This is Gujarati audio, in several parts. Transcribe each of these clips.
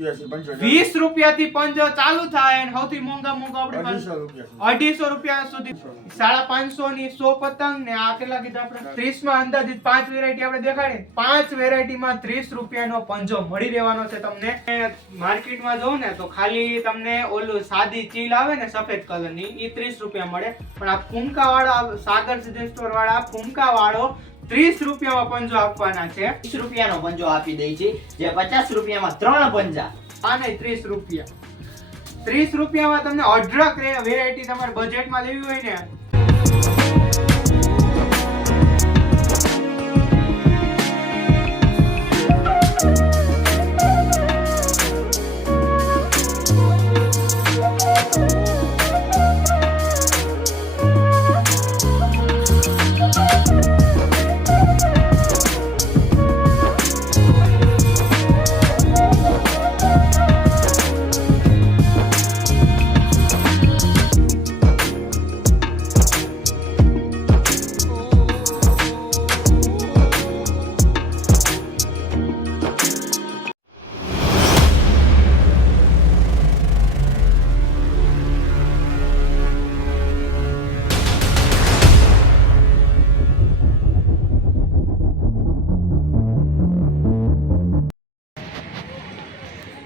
₹20 થી પંજો ચાલુ થાય અને સૌથી મોંઘા આપણે ₹250 સુધી 550 ની 100 પતંગ ને આ કેટલા કીધા આપણે 30 માં અંદાજિત 5 વેરાયટી આપણે દેખાડી 5 વેરાયટી માં ₹30 નો પંજો મળી રહેવાનો છે તમને માર્કેટ માં જો ને તો ખાલી તમને ઓલું સાદી ચીલ આવે ને સફેદ કલર ની ઈ ₹30 મળે પણ આ ફૂમકા વાળા સાગર સીઝન સ્ટોર વાળા ફૂમકા વાળો ₹30 માં પંજો આપવાના છે ₹30 નો પંજો આપી દઈ છે જે ₹50 માં 3 પંજા આ નહીં ₹30 માં તમને અઢળક વેરાયટી તમારે બજેટ માં લેવી હોય ને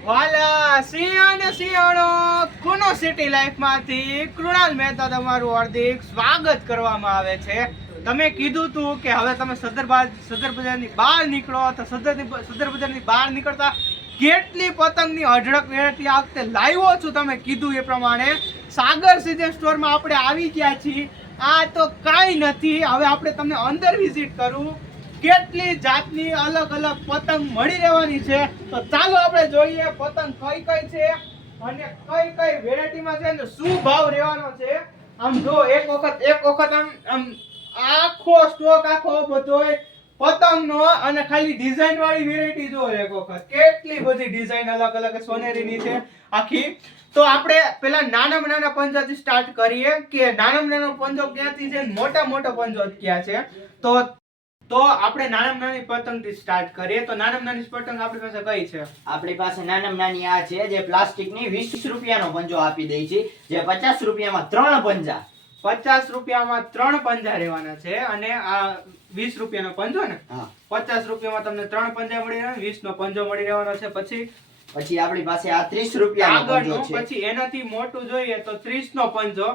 વાલા સિંહણો કુનો સિટી લાઈફ માંથી કૃણાલ મહેતા તમારું હાર્દિક સ્વાગત કરવામાં આવે છે તમે કીધું તું કે હવે તમે સદર બજારની બહાર નીકળો તો સદર બજારની બહાર નીકળતા કેટલી પતંગની અઢળક વેરાયટી આ વખતે લાવ્યો છું તમે કીધું એ પ્રમાણે સાગર સીઝન સ્ટોરમાં આપણે આવી ગયા છીએ આ તો કાંઈ નથી હવે આપણે તમને અંદર વિઝિટ કરું કેટલી જાતની અલગ અલગ પતંગ મળી રહેવાની છે તો ચાલો આપણે જોઈએ પતંગ કઈ કઈ છે અને કઈ વેરાયટીમાં છે અને શું ભાવ રહેવાનો છે આમ જો એક વખત આમ આખો સ્ટોક આખો બધોય પતંગનો અને ખાલી ડિઝાઇન વાળી વેરાયટી જો એક વખત કેટલી બધી ડિઝાઇન અલગ અલગ સોનેરીની છે આખી તો આપણે પેલા નાના પંજાથી સ્ટાર્ટ કરીએ કે નાનો પંજો ક્યાંથી છે મોટો પંજો ક્યાં છે તો આપણે નાની પતંગથી સ્ટાર્ટ કરીએ તો નાની પતંગ આપણી પાસે કઈ છે આપણી પાસે નાની આ છે જે પ્લાસ્ટિકની ₹20 નો પંજો આપી દઈ છે જે ₹50 માં 3 પંજા ₹50 માં 3 પંજા રહેવાના છે અને આ ₹20 નો પંજો ને ₹50 માં તમને 3 પંજા મળી રહેવાના 20 નો પંજો મળી રહેવાનો છે પછી આપણી પાસે આ ₹30 નો પંજો છે પછી એનાથી મોટું જોઈએ તો 30 નો પંજો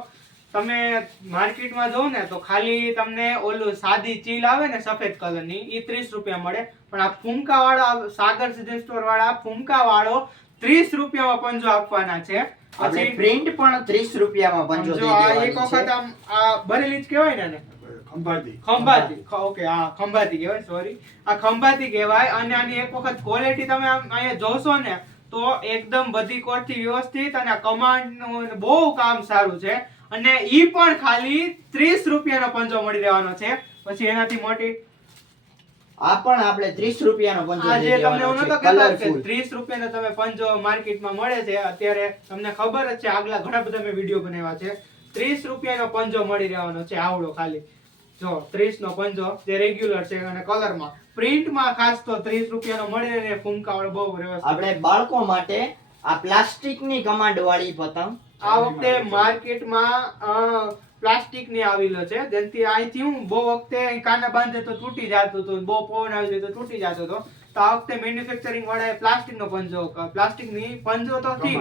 તમે માર્કેટમાં જો ને તો ખાલી તમને ઓલું સાદી ચીલ આવે ને સફેદ કલર ની ઈ ₹30 મળે પણ આ ફૂમકા વાળા સાગર સીઝન સ્ટોર વાળા ફૂમકા વાળો ₹30 માં પંજો આપવાના છે પછી પ્રિન્ટ પણ ₹30 માં પંજો દઈ દેવાનો છે એક વખત આમ આ બરેલી જ કહેવાય ને ખંભાતી ઓકે હા ખંભાતી કહેવાય સોરી આ ખંભાતી કહેવાય અને આની એક વખત ક્વોલિટી તમે અહીંયા જોશો ને તો એકદમ બધી કોરથી વ્યવસ્થિત અને કમાન્ડ નું બહુ કામ સારું છે અને ઈ પણ ખાલી ₹30 નો પંજો મળી રહેવાનો છે પછી એનાથી મોટી આ પણ આપણે ₹30 નો પંજો આજે તમને હું નતો કહેતો કે ₹30 નો તમે પંજો માર્કેટમાં મળે છે અત્યારે તમને ખબર જ છે આગલા ઘણા બધા મેં વિડિયો બનાવ્યા છે ₹30 નો પંજો મળી રહેવાનો છે આવડો ખાલી જો 30 નો પંજો જે રેગ્યુલર છે અને કલરમાં પ્રિન્ટમાં ખાસ તો ₹30 નો મળી રહે ફૂમકા વાળો બહુ વ્યવસ્થિત આપણે બાળકો માટે આ પ્લાસ્ટિકની કમાન્ડ વાળી પતંગ આ વખતે માર્કેટમાં પ્લાસ્ટિકની આવેલો છે જેથી અહીંથી હું બહુ વખતે કાના બાંધે તો તૂટી જતું હતું બહુ પવન આવી જાય તો તૂટી જતો હતો તો આ વખતે મેન્યુફેક્ચરિંગ વાળાએ પ્લાસ્ટિકનો પંજો પ્લાસ્ટિકની પંજો તો થી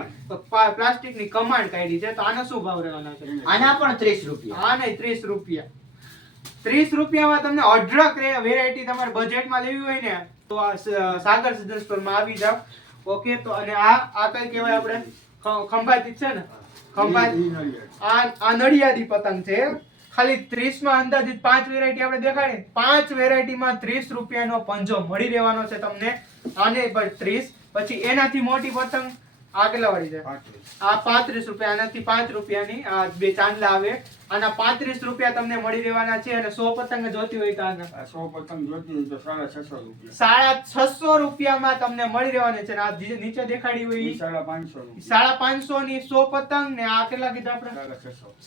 પ્લાસ્ટિકની કમાન્ડ કાઢી છે તો આનો શું ભાવ રહેવાનો છે આના પણ ₹30 આ નહીં ₹30 માં તમને અઢળક વેરાયટી તમારે બજેટમાં લેવી હોય ને તો આ સાગર સીઝન સ્ટોરમાં આવી જાવ ઓકે તો અને આ કઈ કહેવાય આપણે ખંભાતી છે ને ખંભાતી આ નડિયાદી પતંગ છે ખાલી 30 માં અંદાજિત 5 વેરાયટી આપણે દેખાડી 5 વેરાયટી માં ₹30 નો પંજો મળી રહેવાનો છે તમને આને પર 30 પછી એનાથી મોટી પતંગ આ કેટલા વાળી છે આ ₹35 આનાથી ₹5 ની આ બે ચાંદલા આવે આના ₹35 તમને મળી રહેવાના છે અને 100 પતંગ જોતી હોય તો આના 100 પતંગ જોતી હોય તો ₹650 ₹650 માં તમને મળી રહેવાના છે આ નીચે દેખાડી હોય ₹550 ની 100 પતંગ ને આ કેટલા કીધા આપણે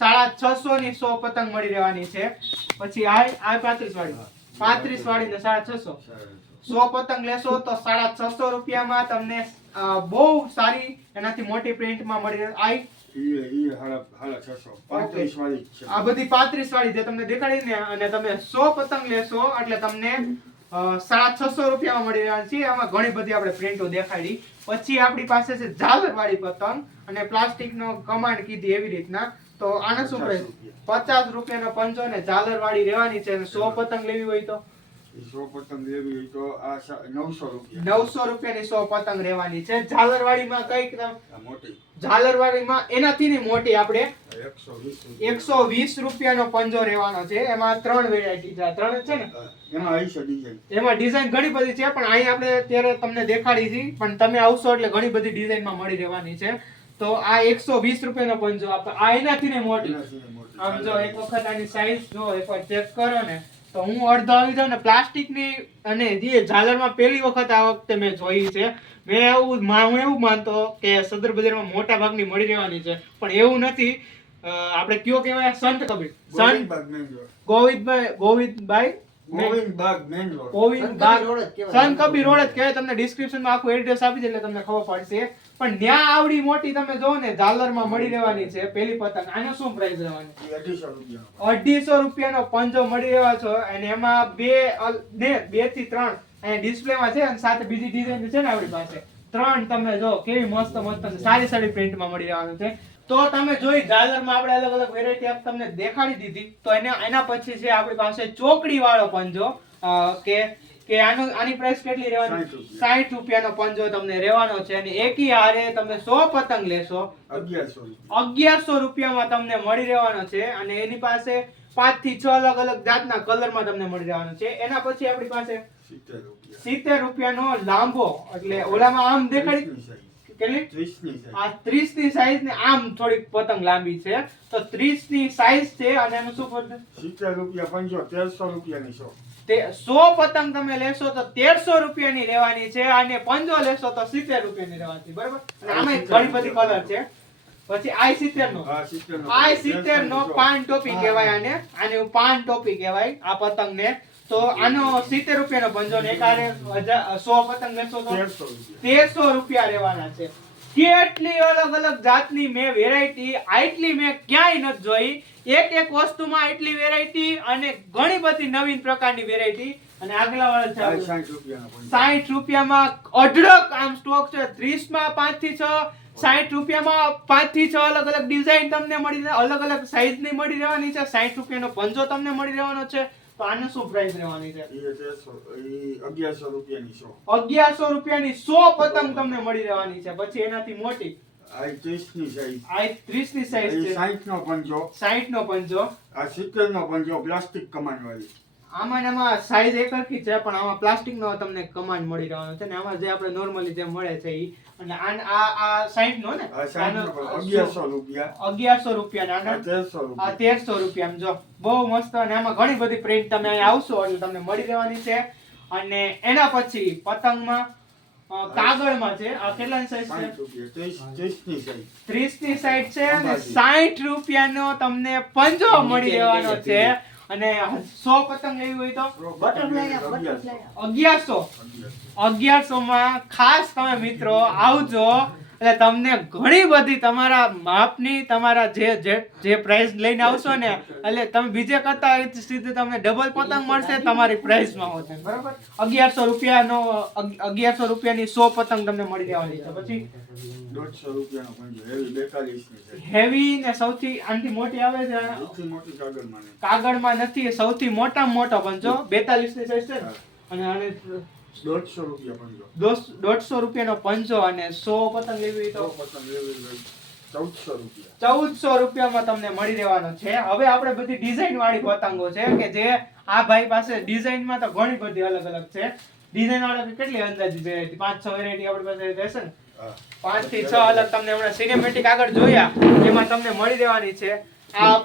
₹650 ની 100 પતંગ મળી રહેવાની છે પછી આ 35 વાળી ને 650 100 પતંગ લેશો તો ₹650 માં તમને બહુ સારી એનાથી મોટી પ્રિન્ટમાં મળી રહે આઈ ઈ હાલા 600 35 વાળી જ છે. આ બધી 35 વાળી જે તમને દેખાડી ને અને તમે 100 પતંગ લેશો એટલે તમને 650 રૂપિયામાં મળી રહ્યા છે. આમાં ઘણી બધી આપણે પ્રિન્ટો દેખાડી. પછી આપણી પાસે છે ઝાલર વાળી પતંગ અને પ્લાસ્ટિક નો કમાન્ડ કીધી એવી રીતના. તો આનો શું પ્રાઇસ? 50 રૂપિયાનો પંચો ને ઝાલર વાળી રહેવાની છે. 100 પતંગ લેવી હોય તો 100 પતંગ લેવી હોય તો આ 900 રૂપિયા. 900 રૂપિયાની 100 પતંગ રહેવાની છે. ઝાલર વાળીમાં કઈક આ મોટી ઝાલર વાળીમાં એનાથી ની મોટી આપણે 120 120 રૂપિયાનો પંજો રહેવાનો છે. એમાં 3 વેરાયટી છે. 3 છે ને એમાં આવી છે ડિઝાઇન. એમાં ડિઝાઇન ઘણી બધી છે પણ અહીં આપણે અત્યારે તમને દેખાડી છે. પણ તમે આવશો એટલે ઘણી બધી ડિઝાઇનમાં મળી રહેવાની છે. તો આ 120 રૂપિયાનો પંજો આ એનાથી ને મોટી. આમ જો એક વખત આની સાઈઝ જો એકવાર ચેક કરો ને તો હું અડધો આવી જાઉં ને પ્લાસ્ટિકની અને જે ઝાલરમાં પહેલી વખત આ વખતે મેં જોઈ છે. હું એવું માનતો કે સદર બજારમાં મોટા ભાગની મળી રહેવાની છે પણ એવું નથી. આપણે કયો કહેવાય સંત કબીર ગોવિંદભાઈ ગોવિંદબાગ મેન રોડ. ગોવિંદબાગ સંત કબીર રોડ જ કહેવાય. તમને ડિસ્ક્રિપ્શનમાં આખું એડ્રેસ આપી દે એટલે તમને ખબર પડશે. પણ ત્યાં આવડી મોટી તમે જો ને ઝાલરમાં મળી રહેવાની છે પેલી પતંગ. આનો શું પ્રાઇસ રહેવાની? 250 રૂપિયા. 250 રૂપિયાનો પંજો મળી રહેવા છો અને એમાં બે થી 3 અહીંયા ડિસ્પ્લેમાં છે અને સાથે બીજી ડિઝાઇન છે ને આપણી પાસે 3 તમે જો કેવી મસ્ત મસ્ત સારી સારી પ્રિન્ટમાં મળી રહેવાનું છે. તો તમે જોઈ ઝાલરમાં આપણે અલગ અલગ વેરાયટી તમને દેખાડી દીધી. તો એના પછી છે આપણી પાસે ચોકડી વાળો પંજો કે આની પ્રાઇસ કેટલી રહેવાની? 60 રૂપિયાનો પંજો તમને રહેવાનો છે અને એકી હારે તમે 100 પતંગ લેશો 1100 રૂપિયામાં તમને મળી રહેવાનો છે. અને એની પાસે 5 થી 6 અલગ અલગ જાતના કલરમાં તમને મળી રહેવાનો છે. એના પછી આપણી પાસે 70 રૂપિયાનો લાંબો એટલે ઓલામાં આમ દેખાડી કેટલી? આ 30 ની સાઈઝ ને આમ થોડીક પતંગ લાંબી છે તો 30 ની સાઈઝ છે અને એનું શું પડશે? 70 રૂપિયા પંજો 1300 રૂપિયાની 100. 100 પતંગ તમે લેશો તો 1300 રૂપિયાની રહેવાની છે અને પંજો લેશો તો 70 રૂપિયાની રહેવાની. બરાબર? અને આમાં ઘણી બધી કલર છે. પછી I70 નો I70 નો પાન ટોપી કહેવાય આને પાન ટોપી કહેવાય આ પતંગને. તો આનો 70 રૂપિયાનો પંજો ને એકારે 100 પતંગ લેશો તો 1300 રૂપિયા રહેવાના છે. કેટલી અલગ અલગ જાતની મેં વેરાયટી આટલી મેં ક્યાંય નથી જોઈ. એક વસ્તુમાં એટલી વેરાયટી અને ઘણી બધી નવીન પ્રકારની વેરાયટી. અને આગલા વાળા છે 60 રૂપિયાનો પંજો. 60 રૂપિયામાં અઢળક આમ સ્ટોક છે. 30 માં 5 થી 6 60 રૂપિયામાં 5 થી 6 અલગ અલગ ડિઝાઇન તમને મળી અલગ અલગ સાઈઝ ની મળી રહેવાની છે. 60 રૂપિયાનો પંજો તમને મળી રહેવાનો છે. તો આને શું પ્રાઇસ રહેવાની છે? 1100 રૂપિયાની 100. 1100 રૂપિયાની 100 પતંગ તમને મળી રહેવાની છે. પછી એનાથી મોટી આ 30 ની સાઈઝ. આ 30 ની સાઈઝ છે. 60 નો પંજો. 60 નો પંજો. આ 70 નો પંજો પ્લાસ્ટિક કમાન વાળી. આમાં સાઈઝ એક સરખી છે પણ આમાં પ્લાસ્ટિક નો તમને કમાન્ડ મળી રહેવાનો છે ને આમાં જે આપણે નોર્મલી જે મળે છે ઈ. અને આ 60 નો ને આ 60 નો 1100 રૂપિયા. 1100 રૂપિયા આ 1300 આ રૂપિયા. 1300 રૂપિયા જો બહુ મસ્ત. અને આમાં ઘણી બધી પ્રિન્ટ તમે અહીં આવશો એટલે તમને મળી રહેવાની છે. અને એના પછી પતંગમાં કાગળમાં છે આ કેટલાની સાઈઝ છે? 60 રૂપિયા. 30 ની સાઈઝ. 30 ની સાઈઝ છે અને 60 રૂપિયાનો તમને પંજો મળી રહેવાનો છે. અને 100 પતંગ લેવી હોય તો બટરફ્લાય 1100 માં ખાસ તમે મિત્રો આવજો એટલે તમને ઘણી બધી તમારા માપની તમારા જે પ્રાઇસ લઈને આવશો ને એટલે તમે બીજે કરતા સીધું તમને ડબલ પતંગ મળશે તમારી પ્રાઇસમાં હોતે. બરાબર? 1100 રૂપિયાની 100 પતંગ તમને મળી રહેવાની છે. પછી 150 રૂપિયાનો પંજો હેવી 42 ની સાઈઝ. હેવી ને સૌથી આનથી મોટી આવે છે સૌથી મોટી કાગળમાં ને. કાગળમાં નથી સૌથી મોટામાં મોટો પંજો 42 ની સાઈઝ છે ને. અને આને 150 રૂપિયા પંજો. 150 રૂપિયાનો પંજો અને 100 પતંગ લેવી હોય તો પતંગ લેવી હોય 1400 રૂપિયા. 1400 રૂપિયામાં તમને મળી રહેવાનો છે. હવે આપણે બધી ડિઝાઇન વાળી પતંગો છે કે જે આ ભાઈ પાસે ડિઝાઇનમાં તો ઘણી બધી અલગ અલગ છે. ડિઝાઇન વાળા કેટલી અંદાજિત વેરાયટી 5-6 વેરાયટી આપણી પાસે રહેશે ને. 5 થી 6 અલગ તમને હમણાં સિનેમેટિક આગળ જોયા એમાં તમને મળી રહેવાની છે. આ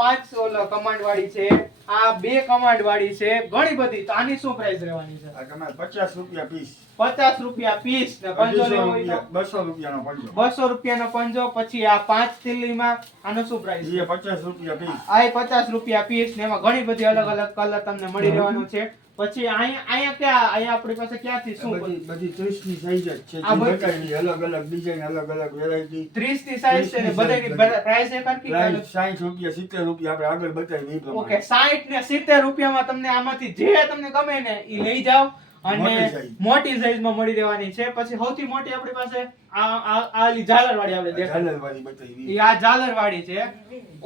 પાંચ ઓલો કમાન્ડ વાળી છે. આ 2 કમાન્ડ વાળી છે. ઘણી બધી. તો આની શું પ્રાઇસ રહેવાની છે? આ તમારે 50 રૂપિયા પીસ. 50 રૂપિયા પીસ ને પંજો લેવો હોય તો 200 રૂપિયાનો પંજો. 200 રૂપિયાનો પંજો. પછી આ 5 તિલ્લીમાં આનો શું પ્રાઇસ છે? એ 50 રૂપિયા પીસ. આ 50 રૂપિયા પીસ ને એમાં ઘણી બધી અલગ અલગ કલર તમને મળી રહેવાનો છે. પછી અહીંયા અહીંયા આપણી પાસે ક્યાંથી શું બધી 30 ની સાઈઝ જ છે. આ જે બધી- બતાવી અલગ અલગ ડિઝાઇન, અલગ અલગ વેરાયટી. 30 ની સાઈઝ છે ને 30 ની બધાની પ્રાઇસ એક હરખી પ્રાઇસ 60 રૂપિયા, 70 રૂપિયા આપણે આગળ બતાવી એ ઓકે પ્રમાણે. 60 ને 70 રૂપિયામાં તમને આમાંથી જે તમને ગમે ને ઈ લઈ જાઓ અને મોટી size. મોટી સાઈઝમાં મળી રહેવાની છે. પછી સૌથી મોટી આપણી પાસે આ ઝાલરવાળી આપણે દેખાય ઝાલરવાળી બતાવી. ઈ આ ઝાલરવાળી છે.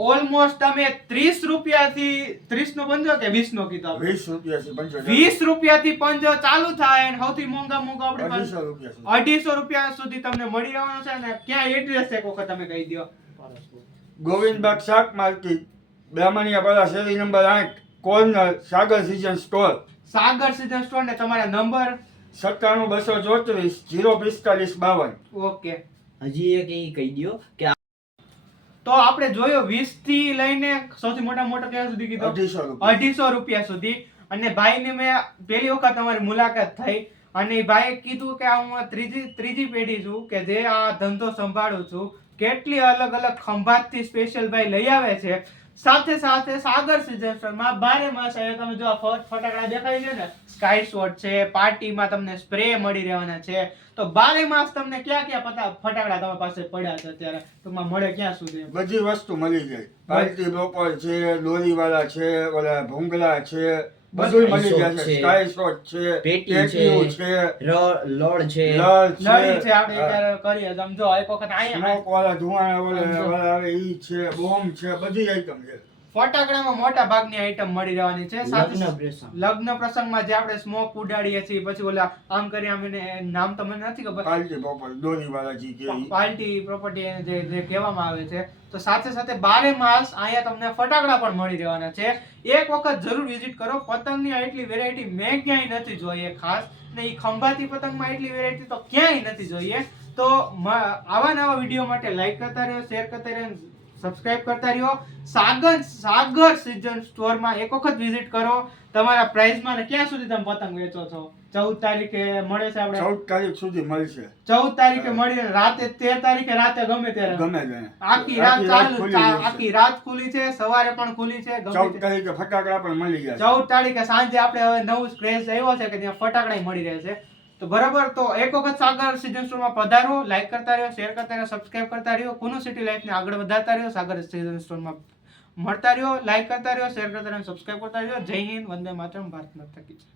ઓલમોસ્ટ તમે 30 રૂપિયાથી 30 નો પંજો કે 20 નો કીધો આપણે? 20 રૂપિયાથી 75. 20 રૂપિયાથી પંજો ચાલુ થાય અને સૌથી મોંઘા આપણી પાસે 250 રૂપિયા સુધી. 250 રૂપિયા સુધી તમને મળી રહેવાનું છે. ને ક્યાં એડ્રેસ એક વખત તમે કહી દો. ગોવિંદબાગ શાક માર્કેટ, બ્રાહ્મણિયાપાડા, શેરી નંબર 8, કોર્નર, સાગર સીઝન સ્ટોર. સાગર સીઝન સ્ટોર ને તમારા નંબર 97 234 045 52. ઓકે. હજી એક ઈ કહી દ્યો કે તો આપણે જોયો 20 થી લઈને સૌથી મોટો ક્યાં સુધી કીધો? 250 રૂપિયા. 250 રૂપિયા સુધી. અને ભાઈને મેં પહેલી વખત અમારી મુલાકાત થઈ અને એ ભાઈએ કીધું કે આ હું ત્રીજી પેઢી છું કે જે આ ધંધો સંભાળું છું. કેટલી અલગ અલગ ખંભાતથી સ્પેશિયલ ભાઈ લઈ આવે છે. સાથે સાથે સાગર સીઝન સ્ટોરમાં બારે માસ અહીંયા તમે જો આ ફટાકડા દેખાય છે ને, સ્કાય શોટ છે, પાર્ટીમાં તમને સ્પ્રે મળી રહેવાના છે. તો બારે માસ તમને ક્યાં ફટાકડા તમારી પાસે પડ્યા છે અત્યારે ટૂંકમાં મળે ક્યાં સુધી? બધી વસ્તુ મળી જાય. પાર્ટી બ્રોપર છે, દોરીવાળા છે, ઓલા ભૂંગળા છે, બધું મળી જાય છે. સ્કાય શોટ છે, પેટી ટેટીઓ છે, છે, લોડ છે, લળ નળી છે. છે, આપણે અત્યારે કરીએ સમજો એક વખત અહીંયા સ્મોક વાળા ધુવાણા વાળા આવે ઈ છે, બોમ્બ છે, બધી આઈટમ છે. ફટાકડામાં મોટા ભાગની આઈટમ મળી રહેવાની છે. સાથે લગ્ન પ્રસંગ. લગ્ન પ્રસંગમાં જે આપણે સ્મોક ઉડાડીએ છીએ પછી ઓલા આમ કરી આમ એને નામ તો મને નથી ખબર, પાર્ટી બ્રોપર દોરીવાળા જી કે ઈ. પાર્ટી પ્રોપર્ટી જે કહેવામાં આવે છે. તો સાથે સાથે બારે માસ અહીંયા તમને ફટાકડા પણ મળી રહેવાના છે. એક વખત જરૂર વિઝિટ કરો. પતંગની એટલી વેરાયટી મેં ક્યાંય નથી જોઈએ ખાસ, ને ઈ ખંભાતી પતંગમાં એટલી વેરાયટી તો ક્યાંય નથી જોઈએ. તો આવા નવા વિડીયો માટે લાઈક કરતા રહ્યો, શેર કરતા રહ્યો, સબસ્ક્રાઇબ કરતા રહ્યો. સાગર સીઝન સ્ટોરમાં એક વખત વિઝિટ કરો. તમારા પ્રાઇસમાં ને ક્યાં સુધી તમે પતંગ વેચો છો? 14 તારીખે મળે છે આપણે. 14 તારીખ સુધી મળશે. 14 તારીખે મળી રાતે 13 તારીખે રાતે ગમે ત્યારે ગમે તે. આખી રાત ચાલુ ખુલ્લી રહેશે. આખી રાત ખુલી છે, સવારે પણ ખુલી છે. 14 તારીખે ફટાકડા પણ મળી જાય. 14 તારીખે સાંજે આપણે હવે નવું ક્રેઝ આવ્યો છે કે ત્યાં ફટાકડા મળી રહેશે. તો બરાબર. તો એક વખત સાગર સીઝન સ્ટોરમાં પધારો. લાઈક કરતા રહ્યો, શેર કરતા રહ્યો, સબસ્ક્રાઇબ કરતા રહ્યો. કુનુ સિટી લાઈફને આગળ વધારતા રહ્યો. સાગર સીઝન સ્ટોરમાં મળતા રહ્યો. લાઈક કરતા રહ્યો, શેર કરતા રહ્યો, સબસ્ક્રાઇબ કરતા રહ્યો. જય હિન્દ, વંદે માતરમ, ભારત માતા કી જય.